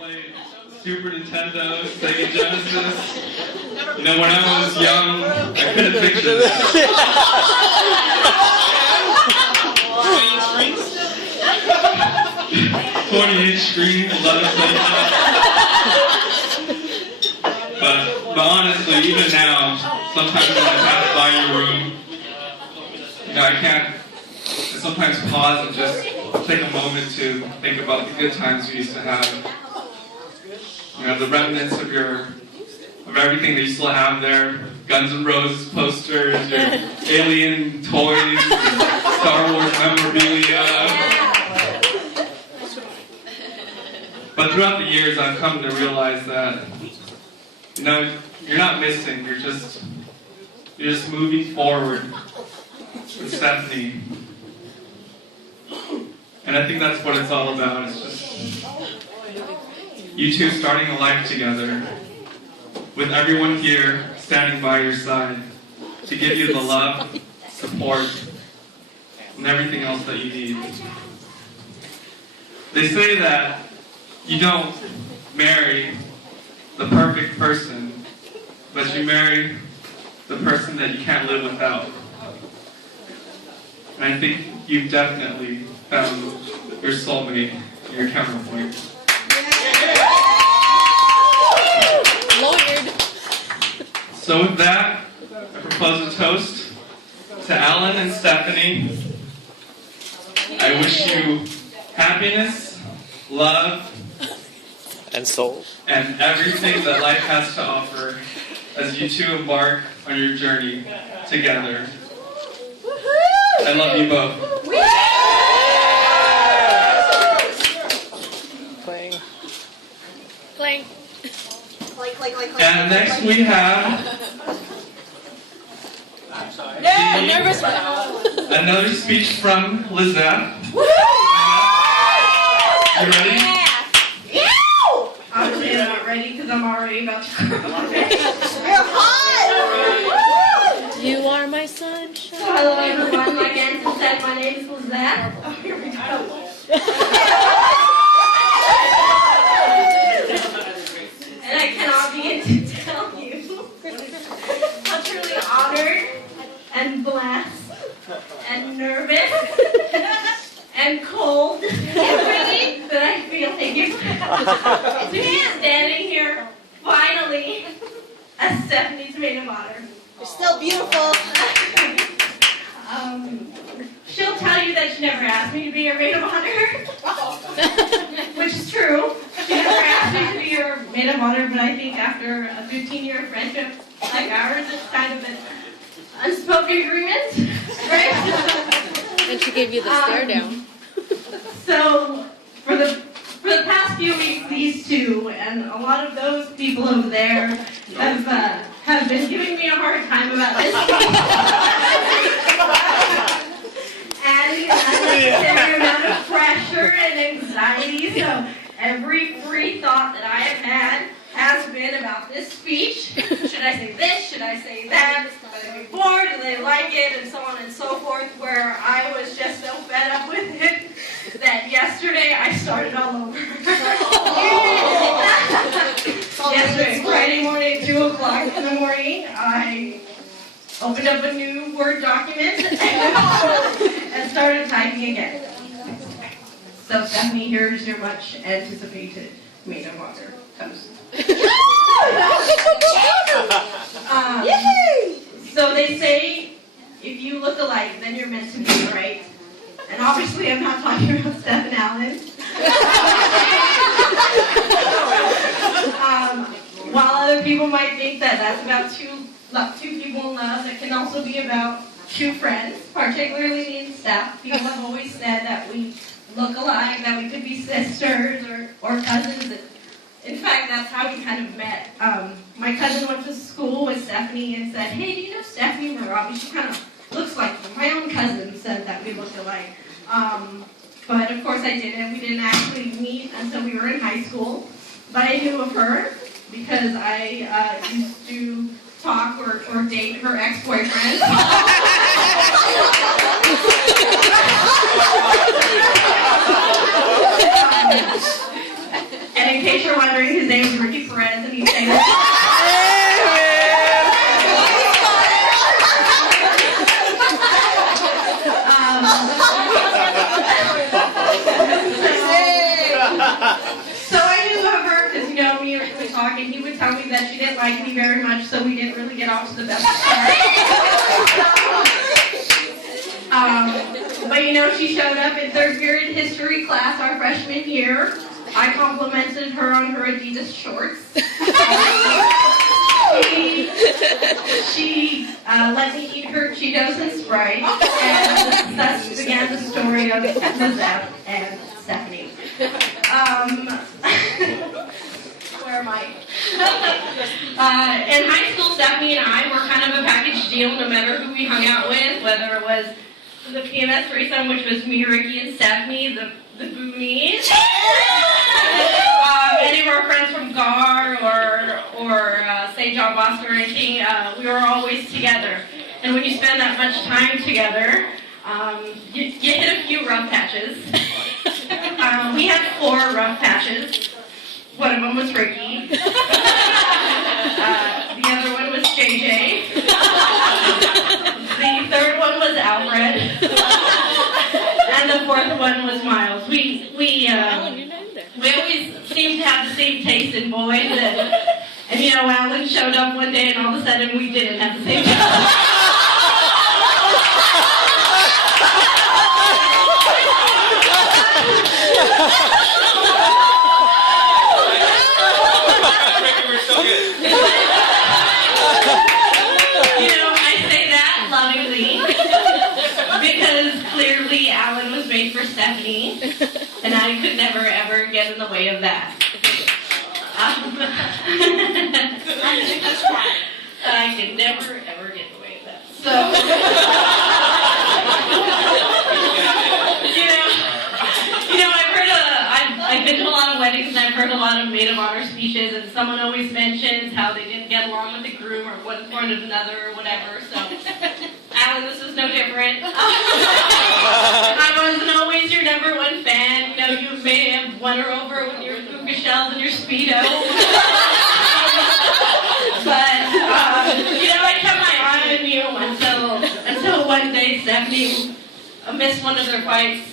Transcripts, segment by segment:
played Super Nintendo, Sega Genesis. You know, when I was young, I couldn't picture that. 20-inch screen, 11 But honestly, even now, sometimes when I pass by your room, you know, I sometimes pause and just take a moment to think about the good times we used to have. You know, the remnants of everything that you still have there. Guns N' Roses posters, your Alien toys, Star Wars memorabilia. But throughout the years, I've come to realize that, you know, you're not missing. You're just moving forward with Stephanie. And I think that's what it's all about. It's just you two starting a life together with everyone here standing by your side to give you the love, support, and everything else that you need. They say that you don't marry the perfect person, but you marry the person that you can't live without. And I think you've definitely found your soulmate, your counterpoint. Lawyered. So with that, I propose a toast to Allan and Stephanie. I wish you happiness, love, and soul, and everything that life has to offer as you two embark on your journey together. I love you both. Playing. And next we have another speech from Lizette. You ready? Obviously, I'm not ready because I'm already about to cry. You're hot! You are my sunshine. So hello everyone, like Anson said, my name is Lizette. Oh, here we go. And I cannot begin to tell you how truly honored and blessed and nervous and cold that I feel to be standing here finally as Stephanie's maid of honor. You're still beautiful. She'll tell you that she never asked me to be her maid of honor, which is true. She never asked me to be her maid of honor, but I think after a 15-year friendship like ours, it's kind of an unspoken agreement, right? And she gave you the stare down. So for the past few weeks, these two and a lot of those people over there have been giving me a hard time about this. Adding an unnecessary amount of pressure and anxiety. So every free thought that I have had has been about this speech. Should I say this? Should I say that? Are they bored? Do they like it? And so on and so forth. Where I was just so fed up with it that yesterday I started all over. Yesterday, Friday morning, 2 o'clock in the morning, I opened up a new Word document and started typing again. So Stephanie, here's your much anticipated maid of honor toast. So they say, if you look alike, then you're meant to be, right? And obviously I'm not talking about Steph and Allan. While other people might think that that's about two people in love, it can also be about two friends, particularly me and Steph. People have always said that we look alike, that we could be sisters or cousins. In fact, that's how we kind of met. My cousin went to school with Stephanie and said, hey, do you know Stephanie Marabi? She kind of looks like her. My own cousin said that we looked alike. But of course I didn't. We didn't actually meet until we were in high school. But I knew of her because I used to talk or date her ex-boyfriend. And in case you're wondering, his name is Ricky Perez, and he's saying that. So I knew of her because, you know, me and Rick would talk, and he would tell me that she didn't like me very much, so we didn't really get off to the best start. But you know, she showed up in third period history class our freshman year. I complimented her on her Adidas shorts. She let me eat her Cheetos and Sprite, and thus began the story of Lizette and Stephanie. Where am I? In high school, Stephanie and I were kind of a package deal no matter who we hung out with, whether it was the PMS threesome, which was me, Ricky, and Stephanie, the Boonies. Any of our friends from GAR or St. John Boston or anything, we were always together. And when you spend that much time together, you hit a few rough patches. We had 4 rough patches. One of them was Ricky. The other one was JJ. The third one was Alfred. And the 4th one was Miles. We always seemed to have the same taste in boys. And you know, Allan showed up one day and all of a sudden we didn't have the same taste. You know, I say that lovingly because clearly Allan was made for Stephanie, and I could never ever get in the way of that. I could never ever get in the way of that. So, I've been to a lot of weddings and I've heard a lot of maid of honor speeches, and someone always mentions how they didn't get along with the groom or one point or another or whatever. So, Allan, this is no different. I wasn't always your #1 fan. You know, you may have won her over with your puka shells and your Speedo. But, you know, I kept my eye on you until one day Stephanie missed one of their fights.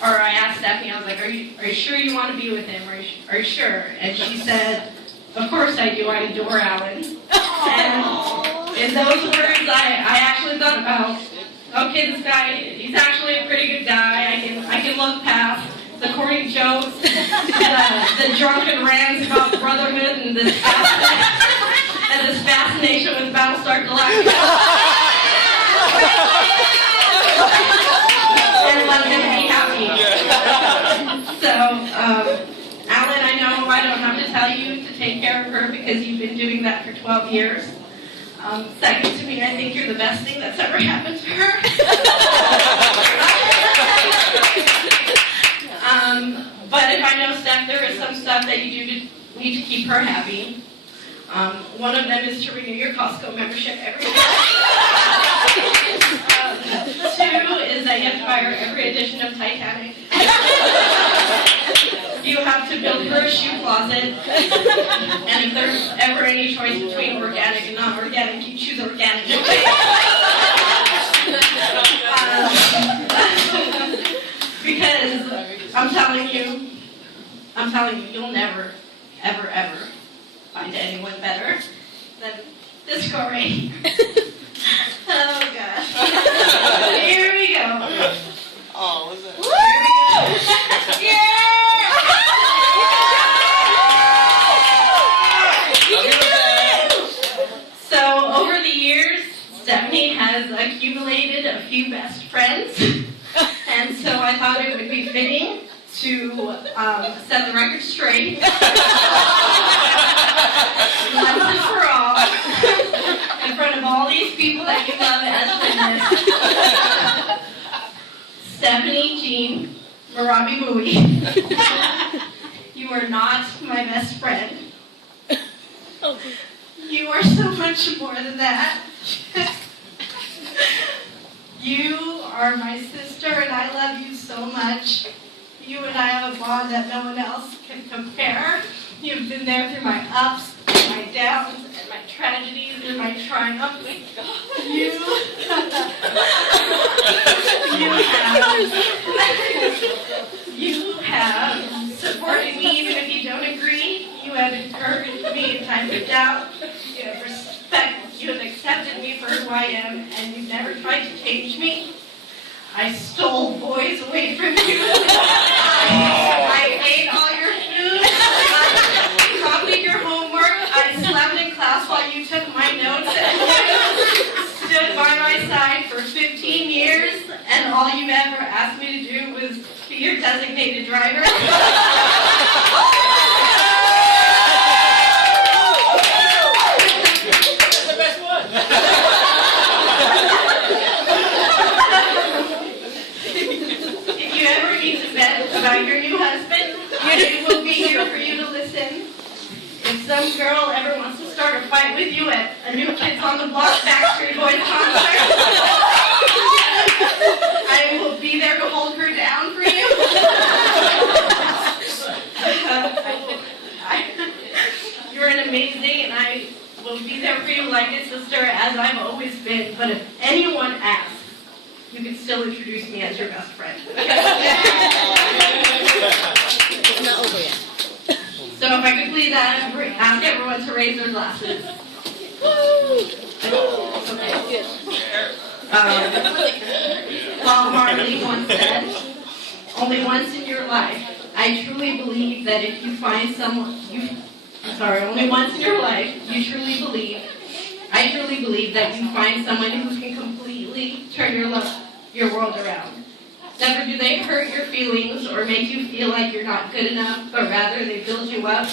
I asked Stephanie, I was like, are you sure you want to be with him? Are you sure? And she said, of course I do. I adore Allan. And in those words, I actually thought about, okay, this guy, he's actually a pretty good guy. I can look past the corny jokes, the drunken rants about brotherhood and this fascination with Battlestar Galactica. And let him be happy. So, Allan, I know I don't have to tell you to take care of her because you've been doing that for 12 years. Second to me, I think you're the best thing that's ever happened to her. But if I know Steph, there is some stuff that you do need to keep her happy. One of them is to renew your Costco membership every year. 2 is that you have to buy her every edition of Titanic. You have to build her a shoe closet. And if there's ever any choice between organic and non-organic, you choose organic. Because I'm telling you, you'll never, ever, ever find anyone better than this Corey. Oh gosh. Here we go. Oh, was it? Woo! Yeah! You can do it! So over the years, Stephanie has accumulated a few best friends, and so I thought it would be fitting to set the record straight. Once and for all, in front of all these people that you love as witness. Stephanie Jean Marabi Bowie. You are not my best friend. You are so much more than that. You are my sister, and I love you so much. You and I have a bond that no one else can compare. You've been there through my ups, my downs, and my tragedies, and my triumphs. You have supported me even if you don't agree. You have encouraged me in times of doubt. You have you have accepted me for who I am, and you've never tried to change me. I stole boys away from you. I ate all your food. I copied your homework. I slept in class while you took my notes, and you stood by my side for 15 years, and all you ever asked me to do was be your designated driver. About your new husband, I will be here for you to listen. If some girl ever wants to start a fight with you at a New Kids on the Block Backstreet Boys concert, I will be there to hold her down for you. You're an amazing, and I will be there for you like a sister, as I've always been. But if anyone asks, you can still introduce me as your best friend. It's not over yet. So if I could please ask everyone to raise their glasses. Okay. Paul Marley once said, only once in your life, I truly believe that if you find someone, only once in your life, I truly believe that you find someone who can completely turn your world around. Never do they hurt your feelings or make you feel like you're not good enough, but rather they build you up.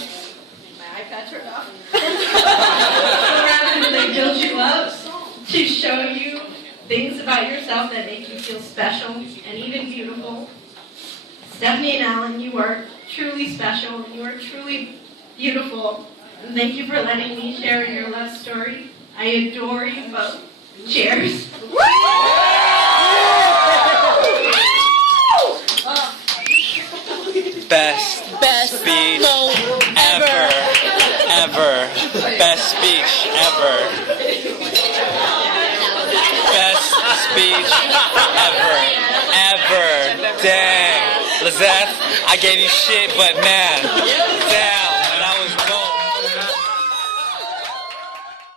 My iPad turned off. But rather do they build you up to show you things about yourself that make you feel special and even beautiful. Stephanie and Allan, you are truly special and you are truly beautiful. And thank you for letting me share in your love story. I adore you both. Cheers. Best speech ever. Best speech ever. Best speech ever. Dang. Lizeth, I gave you shit, but man, damn.